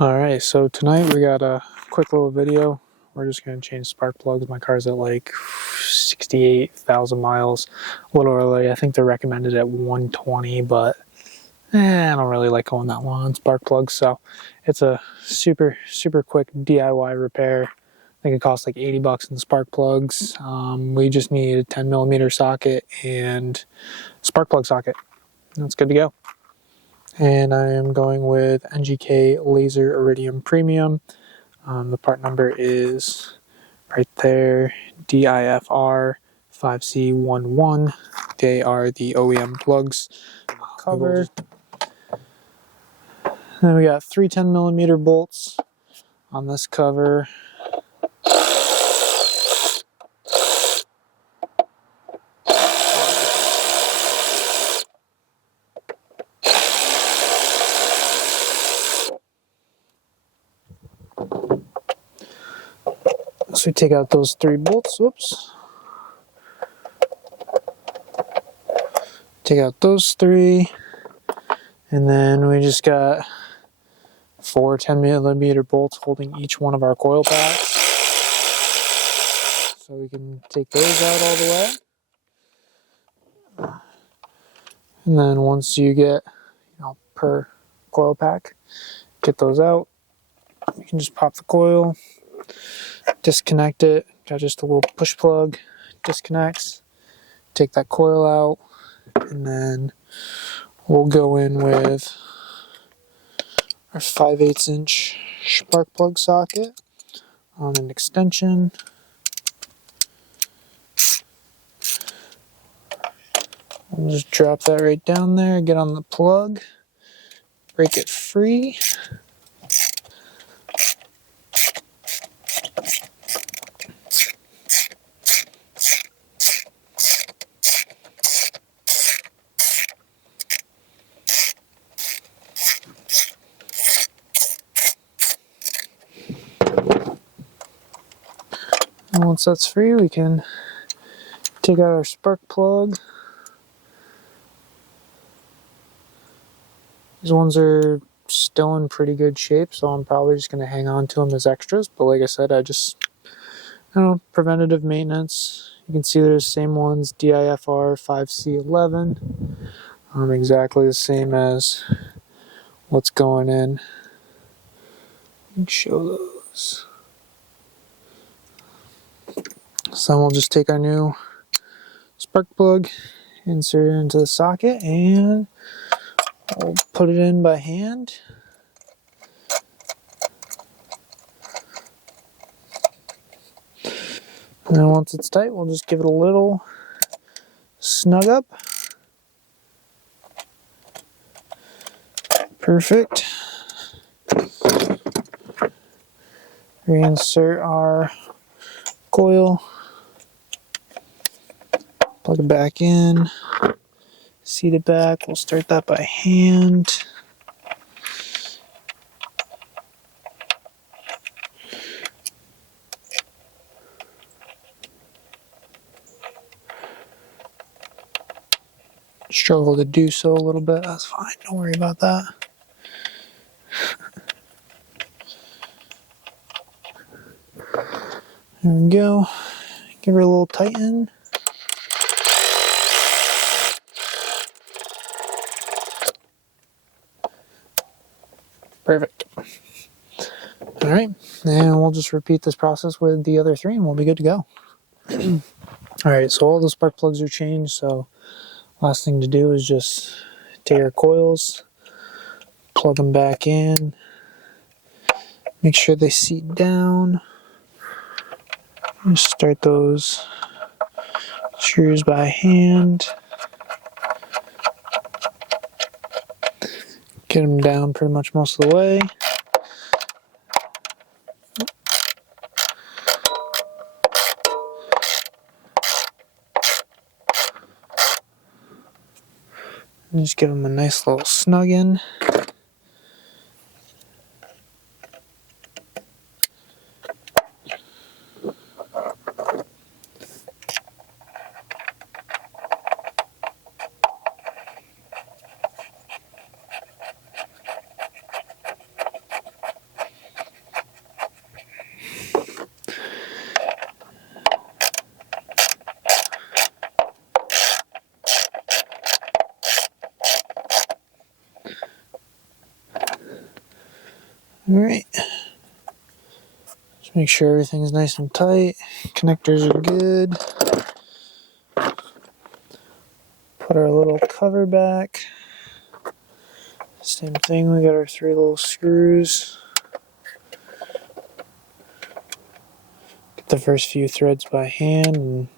Alright, so tonight we got a quick little video. We're just going to change spark plugs. My car's at like 68,000 miles. A little early. I think they're recommended at 120, but I don't really like going that long on spark plugs. So it's a super quick DIY repair. I think it costs like 80 bucks in the spark plugs. We just need a 10 millimeter socket and spark plug socket. That's good to go. And I am going with NGK Laser Iridium Premium. The part number is right there, DIFR 5C11. They are the OEM plugs cover. Then we got 3 10 millimeter bolts on this cover. So we take out those 3 bolts. Whoops. Take out those 3. And then we just got 4 10 millimeter bolts holding each one of our coil packs. So we can take those out all the way. And then once you get, per coil pack, get those out. You can just pop the coil, disconnect it. Got just a little push plug, disconnects. Take that coil out, and then we'll go in with our 5/8 inch spark plug socket on an extension. We'll just drop that right down there, get on the plug, break it free. And once that's free, we can take out our spark plug. These ones are still in pretty good shape, so I'm probably just going to hang on to them as extras. But like I said, preventative maintenance. You can see there's the same ones, DIFR 5C11. Exactly the same as what's going in. You can show those. So then we'll just take our new spark plug, insert it into the socket, and we'll put it in by hand. And then once it's tight, we'll just give it a little snug up. Perfect. Reinsert our coil. Plug it back in. Seat it back. We'll start that by hand. Struggle to do so a little bit. That's fine. Don't worry about that. There we go. Give her a little tighten. Perfect. Alright, and we'll just repeat this process with the other 3 and we'll be good to go. Alright, so all the spark plugs are changed, so last thing to do is just take our coils, plug them back in, make sure they seat down, and start those screws by hand. Get them down pretty much most of the way. And just give them a nice little snug in. Alright, just make sure everything's nice and tight, connectors are good. Put our little cover back. Same thing, we got our 3 little screws. Get the first few threads by hand and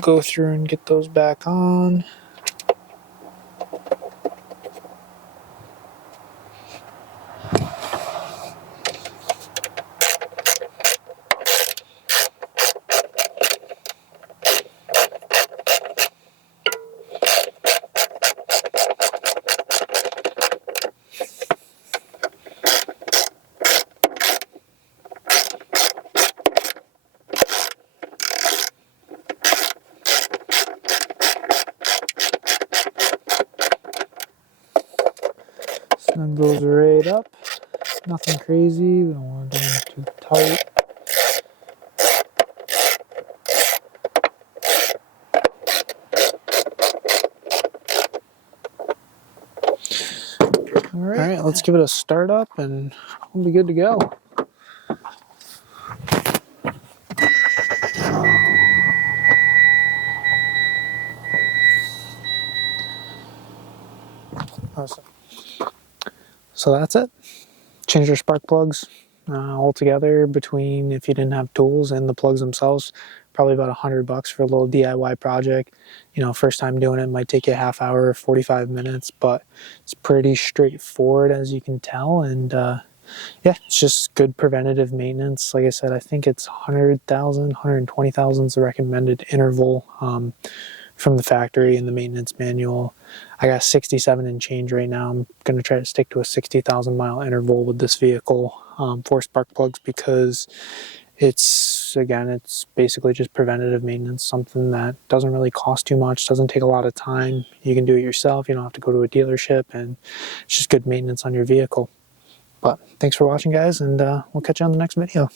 go through and get those back on. Snug those right up. Nothing crazy, we don't want to do them too tight. Alright, let's give it a start up and we'll be good to go. Awesome. So that's it. Change your spark plugs altogether between, if you didn't have tools and the plugs themselves, probably about $100 for a little DIY project. You know, first time doing it might take you a half hour, 45 minutes, but it's pretty straightforward as you can tell. And yeah, it's just good preventative maintenance. Like I said, I think it's 100,000, 120,000 is the recommended interval from the factory in the maintenance manual. I got 67 and change right now. I'm going to try to stick to a 60,000 mile interval with this vehicle for spark plugs, because it's basically just preventative maintenance, something that doesn't really cost too much, doesn't take a lot of time. You can do it yourself. You don't have to go to a dealership, and it's just good maintenance on your vehicle. But thanks for watching, guys, and we'll catch you on the next video.